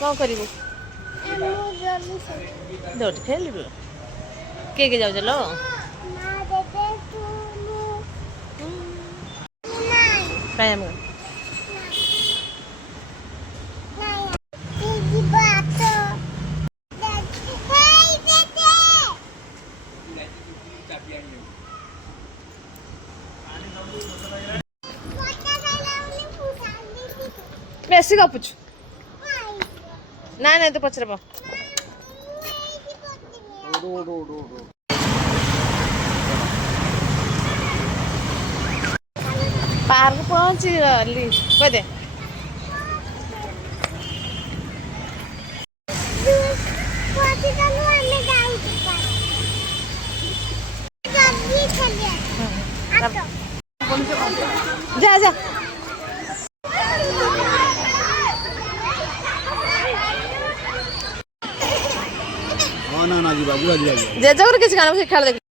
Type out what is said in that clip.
कौन करू दौड़ खेल किए जाऊ चलो कायम बेसी गपुछु ना तो पचर पार्क पहुंची गली कदे जा जा ना ना जी बाबू जे जगर किसी गाना खेल देख